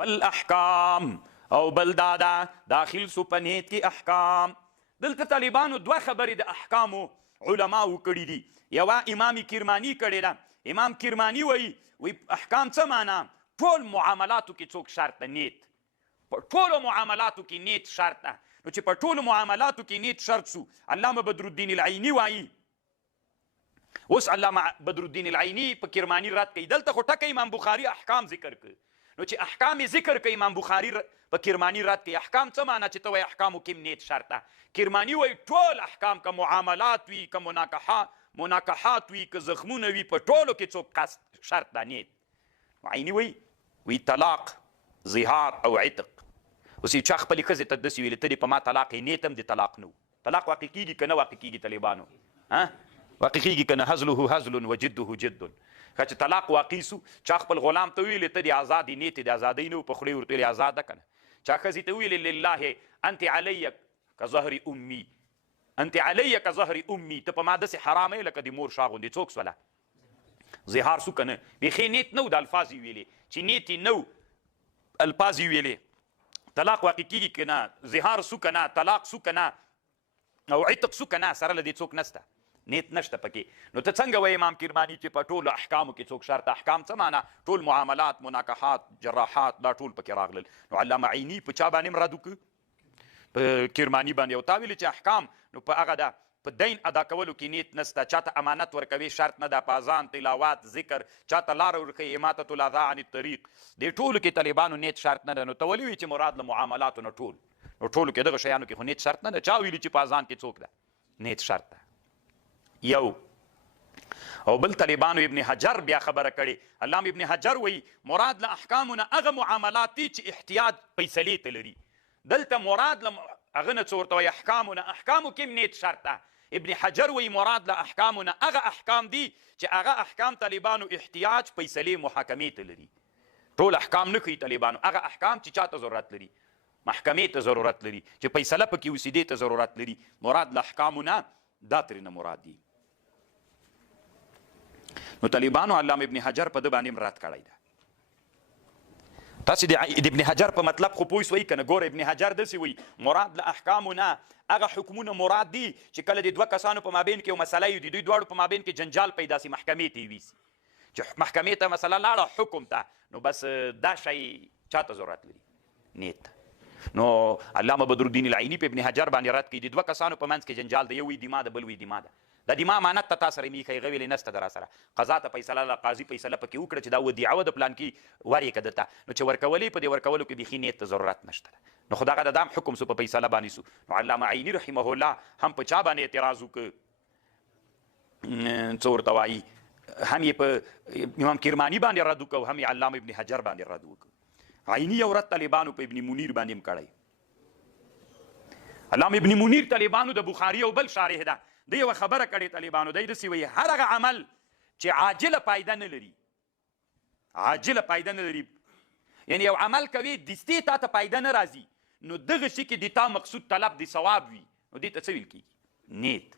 والاحکام او بل دادا داخل سو په نیت کې احکام. دلته طالبانو دوه خبرې د احکامو علماو کړي دي. یوه امام کرماني کړې ده. امام کرماني وایي احکام څه معنا؟ ټول معاملاتو کې څوک شرط ده نیت. په ټولو معاملاتو کې نیت شرط ده. نو چې په ټولو معاملاتو کې نیت شرط سو، علامه بدرالدین العیني وایي. اوس علامه بدرالدین العیني په کرماني رد کوي. دلته خو ټکه امام بخاري احکام ذکر کړ. نو چې احکام ذکر کوي امام بخاري په کرماني رد کوي. احکام څه معنا چې ته وایي احکامو کې نیت شرط ده؟ کرماني وایي ټول احکام که معاملات وي، که مناکحات وي، که زخمونه وي، په ټولو کې څوک قصد شرط ده نیت. عیني وایي طلاق، زهار او عتق. اوس یو چا خپلې ښځې ته داسې ویلې ته دې په ما طلاق یې، نیت هم د طلاق نه و. طلاق واقع کېږي که نه واقع کېږي طالبانو؟ واقع کېږي که نه؟ هزله هزل وجده جد. که چې طلاق واقع سو، چا خپل غلام ته ویلې ته د آزاد نیت د ازادۍ نه و، په خولې ورته ویلې ازاده که نه. چا ښځې ته ویلې لله انت علی کظهر امي، انت علی کظهر امي، ته په ما داسې حرامه یې لکه د مور شا غوندې. څوک سوله؟ زهار سو که نه؟ بیخي نیت نه و، د الفاظ یې ویلې. چې نیت یې نه و، الفاظ یې ویلې. طلاق واقع کېږي که نه؟ زهار سو که نه؟ طلاق سو که نه؟ او عتق سو که نه؟ سره له دې څوک نشته، نیت نشته پکې. نو ته څنګه وایې امام کرماني چې په ټولو احکامو کې څوک شرط؟ احکام څه معنا؟ ټول معاملات، مناکحات، جراحات، دا ټول پکې راغلل. نو علامه عیني په چا باندې رد وکړ؟ په کرماني باندې. او تا ویلې چې احکام نو په هغه ده په دین ادا کولو کې نیت نسته. چاته امانت ورکوي شرط نه ده، په اذان، تلاوت، ذکر، چاته لاره ورښیي، اماطة الاذى عن الطریق، دې ټولو کې طالبانو نیت شرط نه ده. نو ته ولې وایي چې مراد له معاملاتو نه ټول؟ نو ټولو کې دغه شیانو کې خو نیت شرط نه ده. چا ویلي چې په اذان کې څوک ده نیت شرط ده؟ یو. او بل طالبانو ابن حجر بیا خبره کړې. علامه ابن حجر وایي مراد له احکامو نه هغه معاملات دي چې احتیاط فیصلې ته لري. دلته مراد له هغه نه څه ورته وایي احکامو نه، احکامو کې هم نیت شرط ده. ابن حجر وایي مراد له احکامو نه هغه احکام دي چې هغه احکام طالبانو احتیاج فیصلې محاکمې ته لري. ټول احکام نه کوي طالبانو، هغه احکام چې چاته ضرورت لري، محکمې ته ضرورت لري، چې فیصله پکې وسي، دې ته ضرورت لري. مراد له احکامو نه دا ترېنه مراد دي. نو طالبانو علامه ابن حجر په ده باندې رد کړی ده. تاسې د ابن حجر په مطلب خو پوه شوئ که نه؟ ګوره ابن حجر داسې وایي مراد له احکامو نه هغه حکمونه مراد دي چې کله د دوه کسانو په مابین کې یو مسله وي، د دوی دواړو په مابین کې جنجال پیدا سي، محکمې ته یې ویسي. چې محکمې ته مسله لاړه حکم ته، نو بس دا شی چاته ضرورت لري؟ نیت. نو علامه بدرالدین العیني په ابن حجر باندې رد کوي. د دوه کسانو په منځ کې جنجال ده، یو وی دما ده، بل وی دما ده. د دما امانت ته تا سره میښی، هغه ویلې نسته در سره. قضا ته فیصله له قاضي فیصله پکې وکړه چې دا ودیعه وه د پلان کې ورې که درته. نو چې ورکولې په دې ورکولو کې بیخي نیت ته ضرورت نشته. نو خو دغه د دام حکم سو، په فیصله باندې سو. نو علامه عیني رحمه الله هم په چا باندې اعتراض وکړ؟ څه ورته وایي؟ هم یې په امام کرماني باندې رد وکړ، هم یې علامه ابن حجر باندې رد وکړ. عیني یو رد طالبانو په ابن منیر باندې هم کړی. علامه ابن منیر طالبانو د بخاري او بل شارح ده. د یوه خبره کړې طالبانو، دی داسې وایي هر هغه عمل چې عاجله فایده نه لري، عاجله فایده نه لري، یعنی یو عمل کوي دستې تا ته فایده نه راځي، نو دغه شي کې د تا مقصود طلب د ثواب وي، نو دې ته څه ویل کېږي؟ نیت.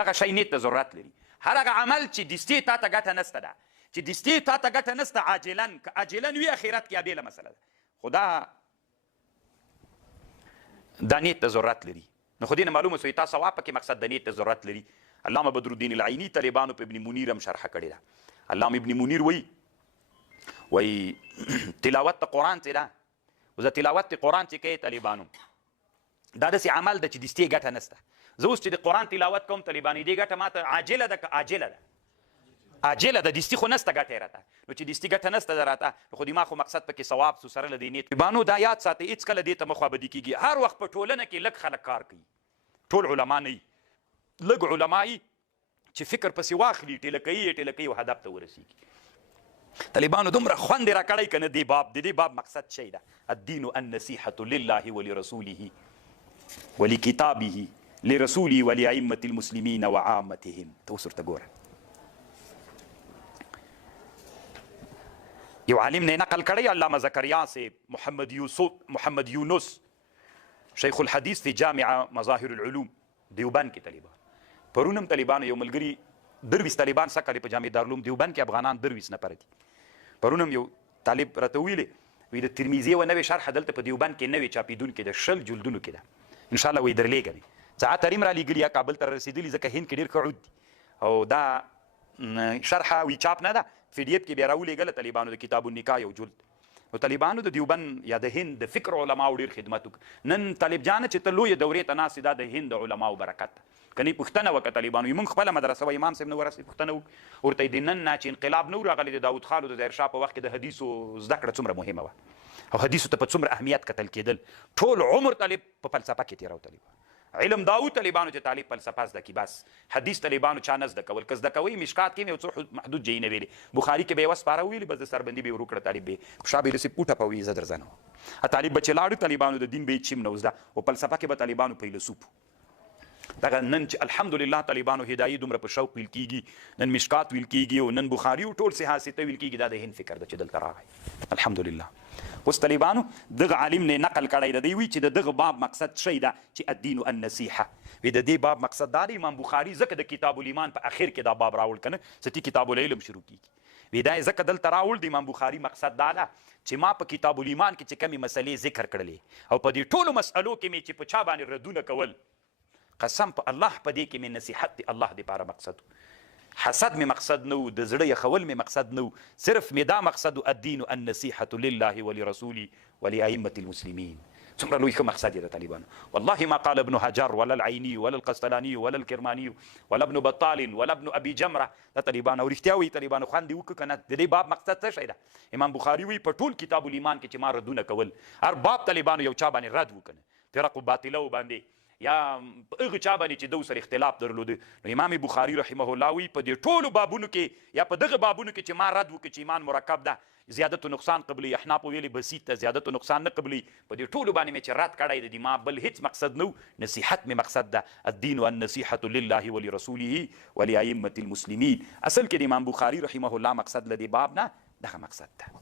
دغه شی نیت ته ضرورت لري. هر هغه عمل چې دستې تا ته ګټه نسته ده، چې دستې تا ته ګټه نسته عاجلا، که عاجلا وي اخرت کې بېله مسله ده، خو دا نیت ته ضرورت لري. نو خو دې نه معلومه سوی تا ثواب پکې مقصد د نیت ته ضرورت لري. علامه بدرالدین العیني طالبانو په ابن منیر هم شرحه کړې ده. علامه ابن منیر وایي تلاوت د قرآن چې ده، اوس د تلاوت د قرآن چې کوي طالبانو، دا داسې عمل ده چې دستې ګټه نسته. زه اوس چې د قرآن تلاوت کوم طالبانو، دې ګټه ماته عاجله ده که عاجله ده؟ عاجله ده، دستي خو نسته ګټه یې راته. نو چې دستي ګټه نسته ده راته، نو خو دما خو مقصد پکې ثواب سو، سره له دې نیت. طالبانو دا یاد ساتئ، هېڅکله دې ته مخوابدي کېږي. هر وخت په ټولنه کې لږ خلک کار کوي، ټول علما نه وي، لږ علما وي چې فکر پسې واخلي، ټیله کوي او هدف ته ورسېږي. طالبانو دومره خوند یې راکړی که نه دې باب، د دې باب مقصد شی ده الدین النصیحة لله ولرسوله ولکتابه لرسوله ولأئمة المسلمین وعامتهم. ته اوس ورته ګوره، یو عالم نه نقل کړی علامه زکریا سے محمد یونس شیخ الحدیث فی جامع مظاهر العلوم دیوبند کې طالبان. پرون هم طالبانو یو ملګري 23 طالبان سکه په جامع دارالعلوم دیوبند کې افغانان 23 نفر دي. پرون هم یو طالب راته ویلې وی د ترمذي و نوې شرح دلته په دیوبند کې نوې چاپیدونکې د 60 جلدونو کې ده ان شاء الله وی درلېږم زه عطریم را لېږلي یا کابل ته رسېدلي ځکه هند کې ډېر ښه عود دي او دا شرحه وی چاپ نه ده پی ډي اف کې بیا راولېږله طالبانو د کتاب النکاح یو جلد نو طالبانو د دیوبند یا د هند د فکر علماو ډېر خدمت وکړ نن طالب جانه چې ته لویې دورې ته ناست دا د هند علماو برکت ده کنی پوښتنه وکړه طالبانو موږ خپله مدرسه وه امام صاحب نه ورسې پوښتنه وکړو ورته یې د نن نه چې انقلاب نه و راغلی د داود خان او د ظاهر شاه په وخت کې د حدیثو زده کړه څومره مهمه وه او حدیثو ته په څومره اهمیت کتل کېدل ټول عمر طالب په فلسفه کې تېراو طالبانو علم دا و طالبانو چې طالب فلسفه زده کړي بس حدیث طالبانو چا نه زده کول که زده کوئ مشکات کې مې یو څو محدود ځایونه ویلي بخاري کې به یې یوه سپاره وویلې بس د سربندي به یې ورو کړه طالب به یې شا به یې داسې پوټه په وي زه درځنه طالب به چې لاړو طالبانو د دین به یې چیم نه زده او فلسفه کې به طالبانو فیلسوف دغه نن چې الحمدلله طالبانو هدایي دومره په شوق ویل کېږي نن مشکات ویل کېږي او نن بخاري او ټول صحاسته ویل کېږي دا د هند فکر ده چې دلته راغی الحمدلله اوس طالبانو دغه عالم نه نقل کړی د دی وی چې دغه باب مقصد شی ده چې الدین النصیحه وی د دې باب مقصد دا دی امام بخاري ځکه د کتاب الایمان په اخر کې دا باب راوړ کنه چې کتاب العلم شروع کیږي وی دا ځکه دلته راوړ د امام بخاري مقصد دا ده چې ما په کتاب الایمان کې چې کمی مسلې ذکر کړلې او په دې ټولو مسألو کې مې چې په چا باندې ردونه کول قسم په الله په دې کې مې نصیحت دی الله دپاره مقصد حسد مې مقصد نه و د زړه یخول مې مقصد نه و صرف مې دا مقصد و الدین النصیحة لله ولرسوله ولأئمة المسلمین څومره لوی ښه مقصد یې د طالبانو والله ما قال ابن حجر ولا العیني ولا القسطلاني ولا الکرماني ولا ابن بطال ولا ابن ابي جمره دا طالبانو رښتیا وایي طالبانو خوند دې وکړه که نه د دې باب مقصد څه شی ده امام بخاري وایي په ټول کتاب الایمان کې چې ما ردونه کول هر باب طالبانو یو چا باندې رد وکنه فرق باطله باندې یا په هغه چا باندې چې دو سره اختلاف درلوده نو امام بخاري رحمه الله وی په دې ټولو بابونو کې یا په دغه بابونو کې چې ما رد وکړي چې ایمان مرکب ده زیادت و نقصان قبلي احناف ویلي بسیط ته زیادت و نقصان نه قبلي په دې ټولو باندې مې چې رد کړی د ما بل هیڅ مقصد نه نصیحت مې مقصد ده الدین والنصیحة لله ولرسوله ولأئمة المسلمین اصل کې د امام بخاري رحمه الله مقصد له دې باب نه دغه مقصد ده